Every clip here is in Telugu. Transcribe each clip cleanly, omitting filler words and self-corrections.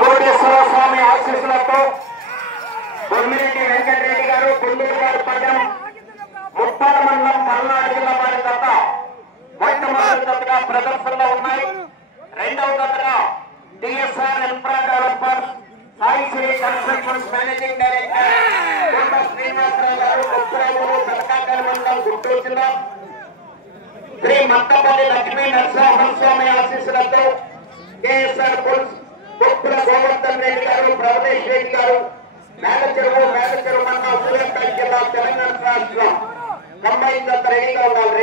కోటేశ్వర స్వామి ఆశీస్సులతో బొమ్మిరెడ్డి వెంకటరెడ్డి గారు గుండూరువారిపట్నం ముప్పాల మండలం పల్నాడు జిల్లా వారి జత మొట్టమొదటి జతగా ప్రదర్శనలో ఉన్నాయి. రెండవ జతగా TSR infra developer Sai Sri constructions managing director Konda Srinivasarao గారు కొత్తరాజులు కనకాకల్ మండలం గుంటూరు జిల్లా శ్రీ మత్తపల్లి లక్ష్మీ నరసింహస్వామి ఆశీస్సులతో కేఎస్ఆర్ పుల్స్ కొప్పుల గోవర్ధన్ రెడ్డి గారు ప్రవదేశ్ రెడ్డి గారు మేలచెరువు మండలం సూర్యాపేట జిల్లా తెలంగాణ రాష్ట్రం కంబైన్ జత రెడీగా ఉండాలి.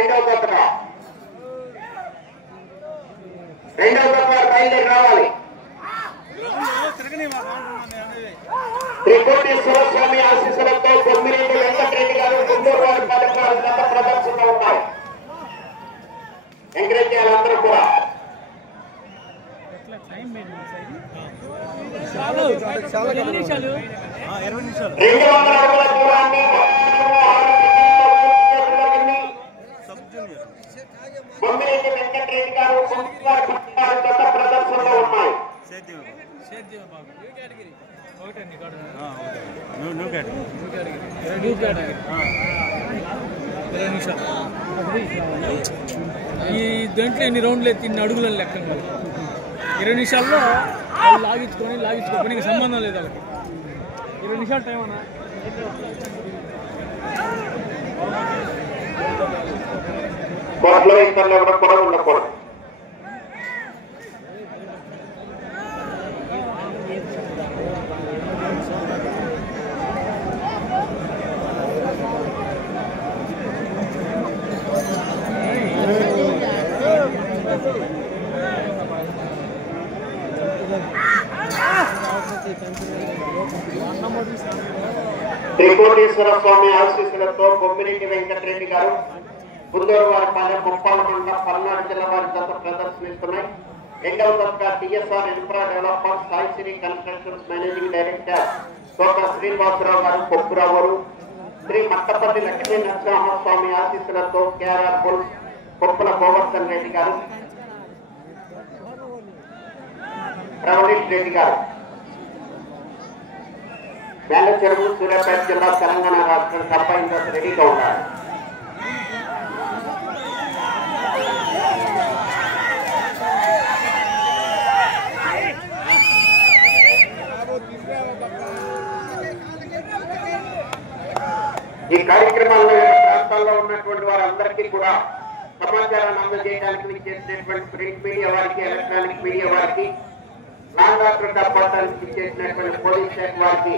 రెండవ జత బయలుదేరి రావాలి. శ్రీ కోటేశ్వర స్వామి ఆశీస్సులతో బొమ్మిరెడ్డి వెంకటరెడ్డి గారు గుంటూరు వారి పథకాలు జత ప్రదర్శనలో ఉన్నాయి. ఎంకరేజ్ చేయాలి అందరూ కూడా. బొమ్మిరెడ్డి వెంకటరెడ్డి గారు జత ప్రదర్శనలో ఉన్నాయి. ఈ దాంట్లో ఎన్ని రౌండ్లు ఎత్తి ఇన్ని అడుగుల లెక్క 20 నిమిషాల్లో లాగించుకొని సంబంధం లేదు వాళ్ళకి. 20 నిమిషాలు టైం అన్నా కోట్లో ఇతరులు ఎవరు కూడా ఉండకూడదు. శ్రీ కోటేశ్వర స్వామి ఆశీస్సులతో బొమ్మిరెడ్డి వెంకటరెడ్డి గారు గుంటూరు వారి పాలెం ముప్పాల మండలం పల్నాడు జిల్లా వారి జత ప్రదర్శనిస్తున్నాయి. రెండవ జతగా TSR infra developer Sai Sri constructions managing director Kota Srinivasarao గారు కొప్పురావు శ్రీ మట్టపల్లి లక్ష్మీ నరసింహస్వామి ఆశీస్సులతో కేఆర్ఆర్ పుల్స్ కొప్పుల గోవర్ధన్ రెడ్డి గారు ప్రవణేష్ రెడ్డి గారు మేలచెరువు సూర్యాపేట జిల్లా తెలంగాణ రాష్ట్రం కంబైన్ జత రెడీగా ఉన్నారు. ఈ కార్యక్రమాల్లో ప్రాంతాల్లో ఉన్నటువంటి వారందరికీ కూడా సమాచారాన్ని అందజేయడానికి విచ్చేసినటువంటి ప్రింట్ మీడియా వారికి, ఎలక్ట్రానిక్ మీడియా వారికి, నాన్ డాక్టర్ కాపాడడానికి విచ్చేసినటువంటి పోలీస్ శాఖ వారికి,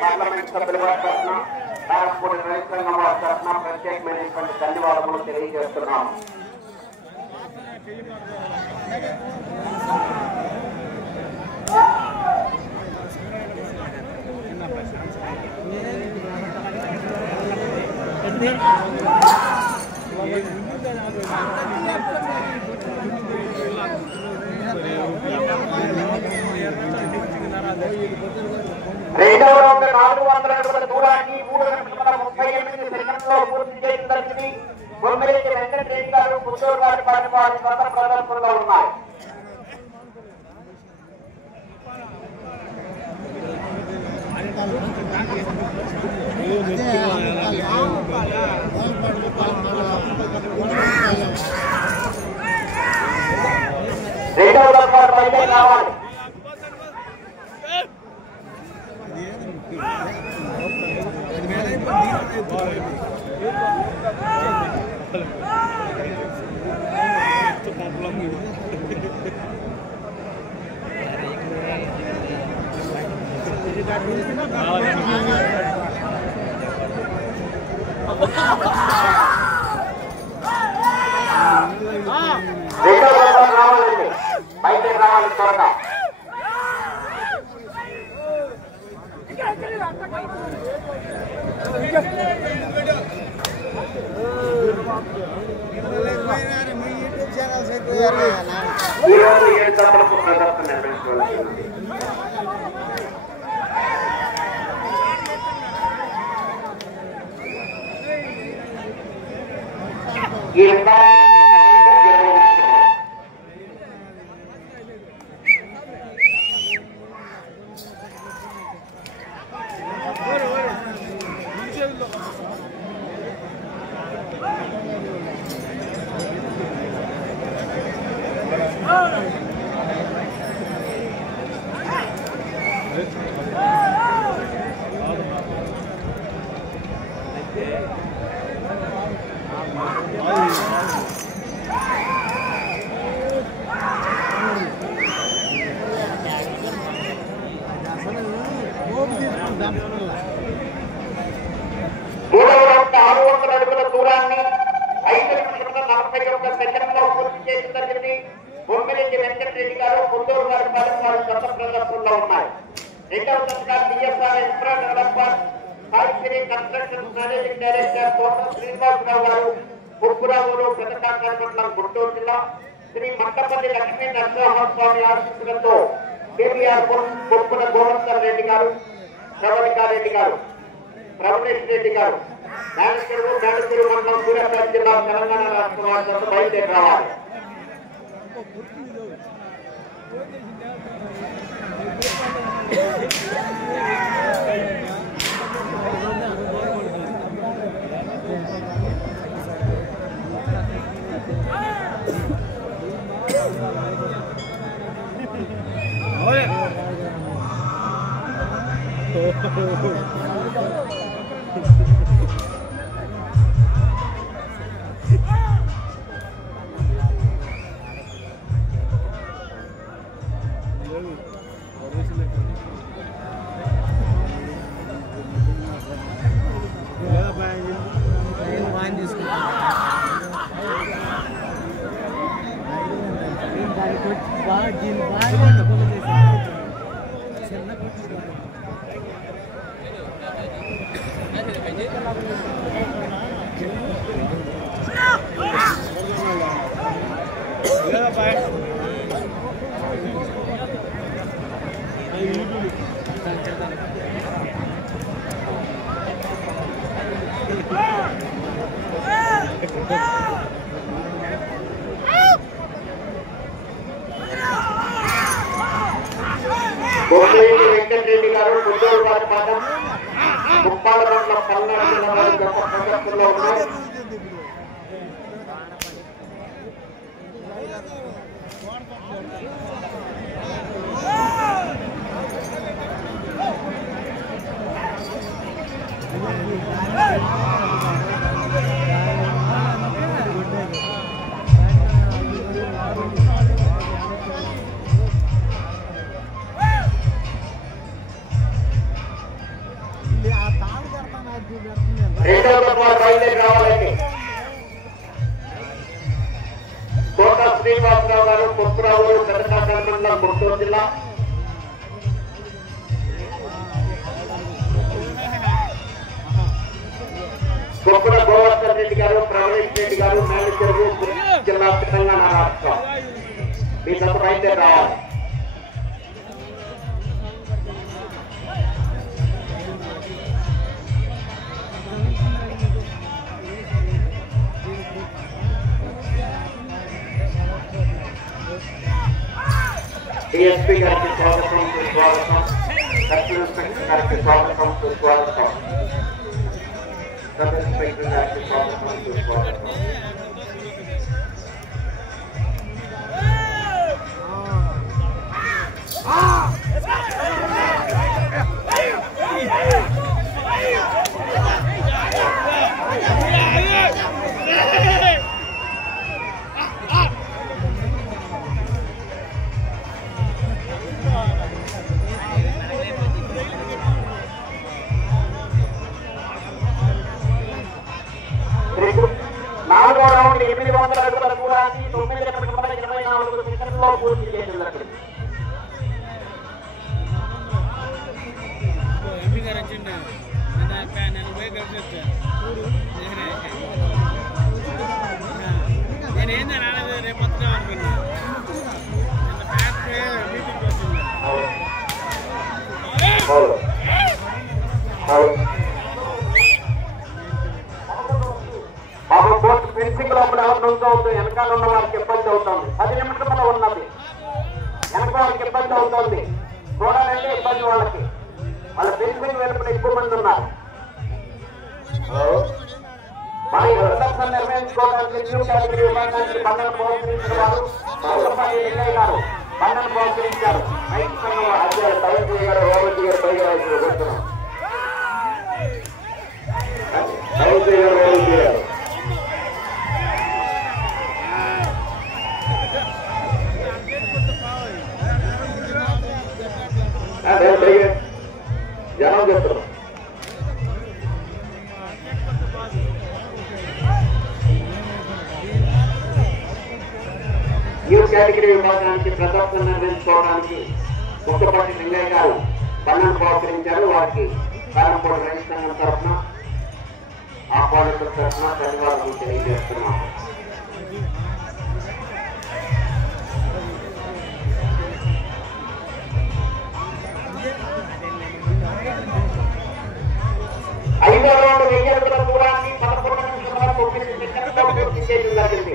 పార్లమెంట్ సభ్యుల వారి తరఫున, నారాయణపూడి రైతు సంఘం వారి తరఫున ప్రత్యేకమైనటువంటి ధన్యవాదములు తెలియజేస్తున్నాం. రెండవ రౌండ్ 400 అడుగుల దూరాన్ని 3:38 సెకండ్లలో పూర్తి చేయడం జరిగింది. బొమ్మిరెడ్డి వెంకటరెడ్డి గారు గుంటూరు వారి పాలెం జత ప్రదర్శనలో ఉన్నాయి. రెండవ రౌండ్ బయలుదేరి రావాలి. రావాలండి, బయటకు రావాలి త్వరగా. ఈరోజు 7 గంటలకు ప్రదర్శన నిర్వహించవలసింది. ఈ మూడవ రౌండ్ 600 అడుగుల దూరాన్ని 5 నిమిషముల 41 సెకండ్లో పూర్తి చేయడం జరిగింది. బొమ్మిరెడ్డి వెంకటరెడ్డి గారు, పొందూరు గారి పాలెం వారు గత ప్రదర్శనలో ఉన్నాయి. రెండవ జతగా BSR infra developer Saisri construction managing director తోట శ్రీనివాసరావు గారు, కుప్పురావులు, పెదకాకాని మండలం, గుంటూరు జిల్లా. శ్రీ మంటపల్లి లక్ష్మీ నరసింహస్వామి ఆశీస్సులతో కేబీఆర్ కొప్పుల గోవర్ధన్ రెడ్డి గారు, ప్రవళికారెడ్డి గారు, ప్రవణేష్ రెడ్డి గారు, మేనచెరువు మండలం, సూర్యాపేట జిల్లా, తెలంగాణ రాష్ట్ర వాసులతో బయలుదేరి రావాలి. బొమ్మిరెడ్డి వెంకటరెడ్డి గారు, పొందూరు గారి పాదం, ముప్పాల మండలం, పల్నాడు జిల్లా వారి గత ప్రదర్శనలో ఉన్నారు. రెండవ తత్వాలు బయలుదేరి రావాలండి. తోట శ్రీనివాసరావు గారు, కుప్పురావులు, పెదకాకాని మండలం, గుంటూరు జిల్లా. కుప్పుల గోవర్ధన్ రెడ్డి గారు, ప్రవణేష్ రెడ్డి గారు, మేనచెరువు జిల్లా, తెలంగాణ రాష్ట్రం. మీ తప్ప బయలుదేరి రావాలి. డిఎస్పీ గారికి స్వాగతం, సుస్వాగతం. సర్కిల్ ఇన్స్పెక్టర్ గారికి స్వాగతం, సుస్వాగతం. సబ్ ఇన్స్పెక్టర్ గారికి స్వాగతం, సుస్వాగతం. నాలుగో రౌండ్ 800 అడుగుల దూరాన్ని 9:24 సెకండ్లో పూర్తి చేయడం జరిగింది. బాబు బోర్డు ఫెన్సింగ్ మైక్ లోపల ఎవరు నుంచోవద్దు, వెనకాల ఉన్న వారికి ఇబ్బంది అవుతుంది. 10 నిమిషంలో ఉన్నది, వెనక వారికి ఇబ్బంది అవుతుంది. చూడాలంటే ఇబ్బంది వాళ్ళకి. వాళ్ళ పెళ్లి వెలుపున ఎక్కువ మంది ఉన్నారు. మన రిసెప్షన్ నిర్వహించుకోవడానికి న్యూ కేటగిరీ విభాగానికి బండను బహుకరించిన వారు మల్లపల్లి ఎల్లయ్య గారు బండను బహుకరించారు. మైక్ సంఘం అధ్యక్షులు సైన్స్ గారు, ఓవర్ గారు పైగా కూర్చున్నాం. జనం చెప్తున్నాం. న్యూ కేటగిరీ విభాగానికి ప్రదర్శన నిర్వహించుకోవడానికి ముక్కపల్లి లింగయ్య గారు బండను బహుకరించారు. వారికి కారంపూడి రైతు సంఘం తరఫున ఆహ్వానితుల తరఫున ధన్యవాదాలు తెలియజేస్తున్నాం. ఐదో రౌండ్ 1000 అడుగుల దూరాన్ని 11 నిమిషాల 9 సెకండ్లలో పూర్తి చేయడం జరిగింది.